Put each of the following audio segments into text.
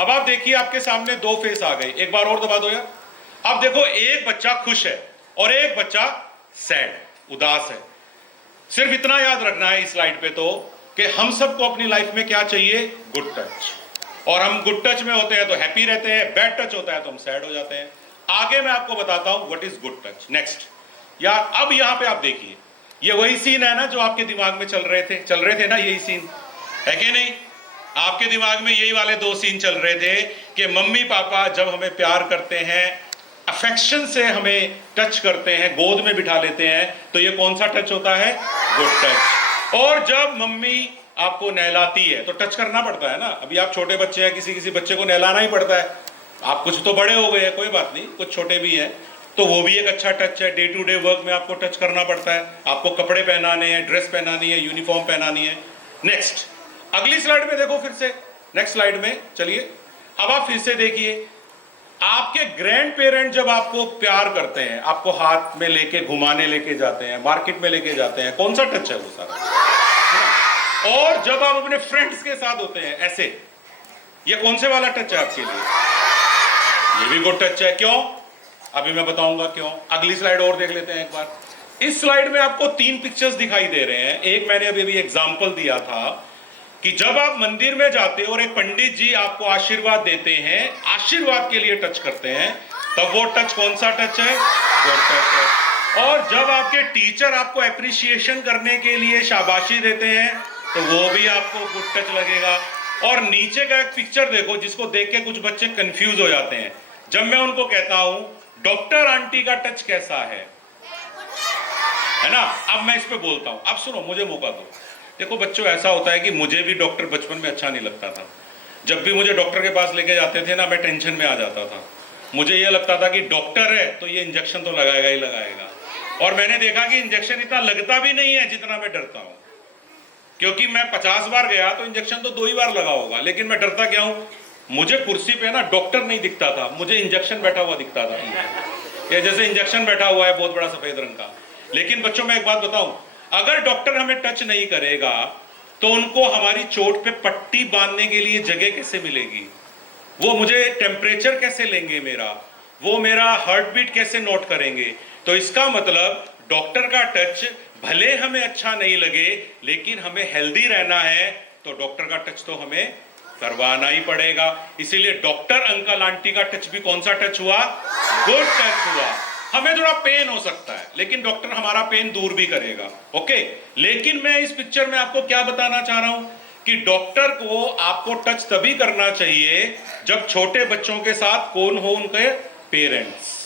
अब आप देखिए आपके सामने दो फेस आ गए, एक बार और दबा दो यार। अब देखो एक बच्चा खुश है और एक बच्चा सैड, उदास है। सिर्फ इतना याद रखना है इस स्लाइड पे तो कि हम सबको अपनी लाइफ में क्या चाहिए, गुड टच। और हम गुड टच में होते हैं तो हैप्पी रहते हैं, बैड टच होता है तो हम सैड हो जाते हैं। आगे मैं आपको बताता हूं what is good touch. Next यार, अब यहां पे आप देखिए, ये वही सीन है ना जो आपके दिमाग में चल रहे थे ना, यही सीन है कि नहीं? आपके दिमाग में यही वाले दो सीन चल रहे थे कि मम्मी पापा जब हमें प्यार करते हैं, अफेक्शन से हमें टच करते हैं, गोद में बिठा लेते हैं, तो ये कौन सा टच होता है, गुड टच। और जब मम्मी आपको नहलाती है तो टच करना पड़ता है ना। अभी आप छोटे बच्चे हैं, किसी किसी बच्चे को नहलाना ही पड़ता है। आप कुछ तो बड़े हो गए हैं, कोई बात नहीं, कुछ छोटे भी हैं, तो वो भी एक अच्छा टच है। डे टू डे वर्क में आपको टच करना पड़ता है, आपको कपड़े पहनाने हैं, ड्रेस पहनानी है, यूनिफॉर्म पहनानी है। नेक्स्ट अगली स्लाइड में देखो फिर से, नेक्स्ट स्लाइड में चलिए। अब आप फिर से देखिए, आपके ग्रैंड पेरेंट जब आपको प्यार करते हैं, आपको हाथ में लेके घुमाने लेके जाते हैं, मार्केट में लेके जाते हैं, कौन सा टच है वो सारा? और जब आप अपने फ्रेंड्स के साथ होते हैं ऐसे, ये कौन से वाला टच है आपके लिए? ये भी गुड टच है। क्यों? अभी मैं बताऊंगा क्यों। अगली स्लाइड और देख लेते हैं एक बार। इस स्लाइड में आपको तीन पिक्चर्स दिखाई दे रहे हैं। एक मैंने अभी एग्जांपल दिया था कि जब आप मंदिर में जाते हो और एक पंडित जी आपको आशीर्वाद देते हैं, आशीर्वाद के लिए टच करते हैं, तब वो टच कौन सा टच है, गुड टच है। और जब आपके टीचर आपको एप्रिसिएशन करने के लिए शाबाशी देते हैं, तो वो भी आपको गुड टच लगेगा। और नीचे का एक पिक्चर देखो जिसको देख के कुछ बच्चे कंफ्यूज हो जाते हैं। जब मैं उनको कहता हूं डॉक्टर आंटी का टच कैसा है ना, अब मैं इस पे बोलता हूं, अब सुनो, मुझे मौका दो। देखो बच्चों, ऐसा होता है कि मुझे भी डॉक्टर बचपन में अच्छा नहीं लगता था। जब भी मुझे डॉक्टर के पास लेके जाते थे ना, मैं टेंशन में आ जाता था। मुझे यह लगता था कि डॉक्टर है तो ये इंजेक्शन तो लगाएगा ही लगाएगा। और मैंने देखा कि इंजेक्शन इतना लगता भी नहीं है जितना मैं डरता हूं। क्योंकि मैं 50 बार गया तो इंजेक्शन तो 2 ही बार लगा होगा, लेकिन मैं डरता क्या हूं, मुझे कुर्सी पे ना डॉक्टर नहीं दिखता था, मुझे इंजेक्शन बैठा हुआ दिखता था। ये जैसे इंजेक्शन बैठा हुआ है बहुत बड़ा सफेद रंग का। लेकिन बच्चों मैं एक बात बताऊं, अगर डॉक्टर हमें टच नहीं करेगा तो उनको हमारी चोट पे पट्टी बांधने के लिए जगह कैसे मिलेगी? वो मुझे टेम्परेचर कैसे लेंगे मेरा? वो मेरा हार्ट बीट कैसे नोट करेंगे? तो इसका मतलब डॉक्टर का टच भले हमें अच्छा नहीं लगे, लेकिन हमें हेल्दी रहना है तो डॉक्टर का टच तो हमें करवाना ही पड़ेगा। इसीलिए डॉक्टर अंकल आंटी का टच भी कौन सा टच हुआ, गुड टच हुआ। हमें थोड़ा पेन हो सकता है, लेकिन डॉक्टर हमारा पेन दूर भी करेगा। ओके, लेकिन मैं इस पिक्चर में आपको क्या बताना चाह रहा हूं कि डॉक्टर को आपको टच तभी करना चाहिए जब छोटे बच्चों के साथ कौन हो, उनके पेरेंट्स।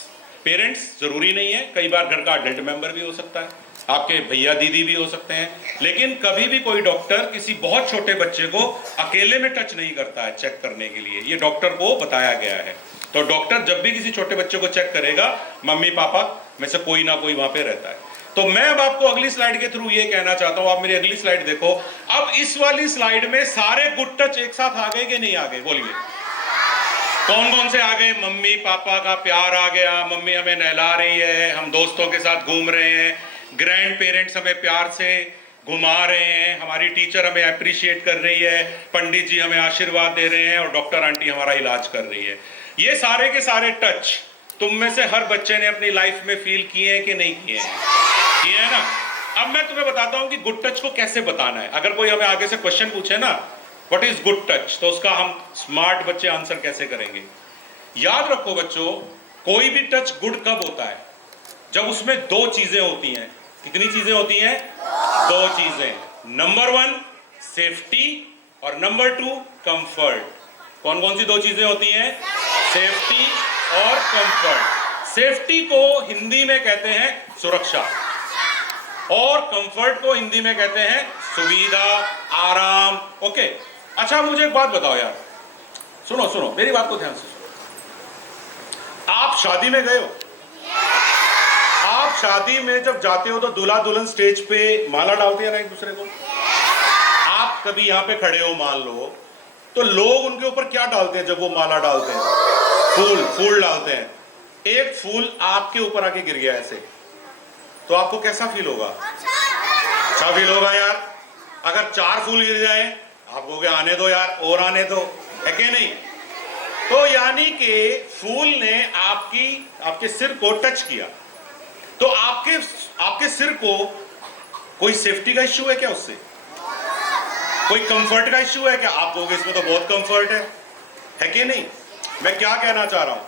पेरेंट्स जरूरी नहीं है, कई बार घर का अडल्ट मेंबर भी हो सकता है, आपके भैया दीदी भी हो सकते हैं। लेकिन कभी भी कोई डॉक्टर किसी बहुत छोटे बच्चे को अकेले में टच नहीं करता है चेक करने के लिए, ये डॉक्टर को बताया गया है। तो डॉक्टर जब भी किसी छोटे बच्चे को चेक करेगा, मम्मी पापा में से कोई ना कोई वहां पे रहता है। तो मैं अब आपको अगली स्लाइड के थ्रू ये कहना चाहता हूं, आप मेरी अगली स्लाइड देखो। अब इस वाली स्लाइड में सारे गुड टच एक साथ आ गए कि नहीं आ गए, बोलिए कौन कौन से आ गए? मम्मी पापा का प्यार आ गया, मम्मी हमें नहला रही है, हम दोस्तों के साथ घूम रहे हैं, ग्रैंड पेरेंट्स हमें प्यार से घुमा रहे हैं, हमारी टीचर हमें अप्रिशिएट कर रही है, पंडित जी हमें आशीर्वाद दे रहे हैं और डॉक्टर आंटी हमारा इलाज कर रही है। ये सारे के सारे टच तुम में से हर बच्चे ने अपनी लाइफ में फील किए हैं कि नहीं किए हैं? किए हैं ना। अब मैं तुम्हें बताता हूं कि गुड टच को कैसे बताना है। अगर कोई हमें आगे से क्वेश्चन पूछे ना व्हाट इज गुड टच, तो उसका हम स्मार्ट बच्चे आंसर कैसे करेंगे? याद रखो बच्चों, कोई भी टच गुड कब होता है? जब उसमें दो चीजें होती हैं। कितनी चीजें होती हैं? दो चीजें। नंबर 1 सेफ्टी और नंबर 2 कंफर्ट। कौन कौन सी दो चीजें होती हैं? सेफ्टी और कंफर्ट। सेफ्टी को हिंदी में कहते हैं सुरक्षा और कंफर्ट को हिंदी में कहते हैं सुविधा, आराम। ओके, अच्छा मुझे एक बात बताओ यार, सुनो सुनो मेरी बात को ध्यान से सुनो। आप शादी में गए हो? आप शादी में जब जाते हो तो दूल्हा दुल्हन स्टेज पे माला डालते हैं ना एक दूसरे को। आप कभी यहां पे खड़े हो मान लो, तो लोग उनके ऊपर क्या डालते हैं जब वो माला डालते हैं? फूल डालते हैं। एक फूल आपके ऊपर आके गिर गया ऐसे, तो आपको कैसा फील होगा? अच्छा फील होगा यार। अगर 4 फूल गिर जाए आप कहोगे आने दो यार, और आने दो, है कि नहीं? यानी कि फूल ने आपके सिर को टच किया, तो आपके सिर को कोई सेफ्टी का इश्यू है क्या? उससे कोई कंफर्ट का इश्यू है क्या? आप कहोगे इसमें तो बहुत कंफर्ट है कि नहीं? मैं क्या कहना चाह रहा हूं,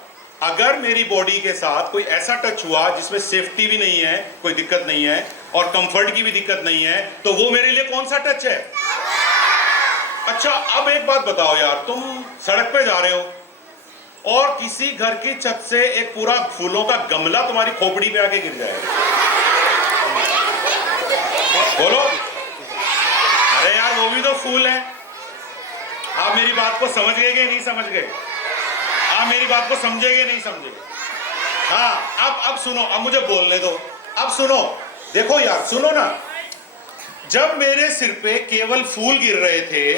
अगर मेरी बॉडी के साथ कोई ऐसा टच हुआ जिसमें सेफ्टी भी नहीं है, कोई दिक्कत नहीं है और कंफर्ट की भी दिक्कत नहीं है, तो वो मेरे लिए कौन सा टच है? अच्छा, अब एक बात बताओ यार, तुम सड़क पे जा रहे हो और किसी घर की छत से एक पूरा फूलों का गमला तुम्हारी खोपड़ी पे आके गिर जाएगा, बोलो? अरे यार, वो भी तो फूल है। आप मेरी बात को समझ गए कि नहीं समझ गए? आप मेरी बात को समझेगे नहीं समझेगे? हाँ, अब सुनो, अब मुझे बोलने दो, अब सुनो, देखो यार, सुनो ना, जब मेरे सिर पे केवल फूल गिर रहे थे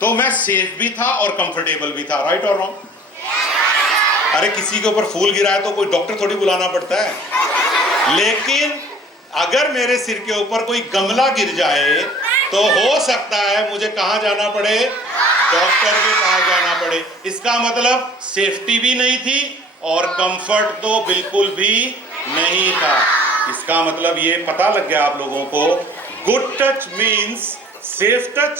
तो मैं सेफ भी था और कंफर्टेबल भी था, राइट और रॉन्ग? अरे किसी के ऊपर फूल गिरा है तो कोई डॉक्टर थोड़ी बुलाना पड़ता है, लेकिन अगर मेरे सिर के ऊपर कोई गमला गिर जाए तो हो सकता है मुझे कहां जाना पड़े? डॉक्टर के पास जाना पड़े। इसका मतलब सेफ्टी भी नहीं थी और कंफर्ट तो बिल्कुल भी नहीं था। इसका मतलब ये पता लग गया आप लोगों को, good touch means safe touch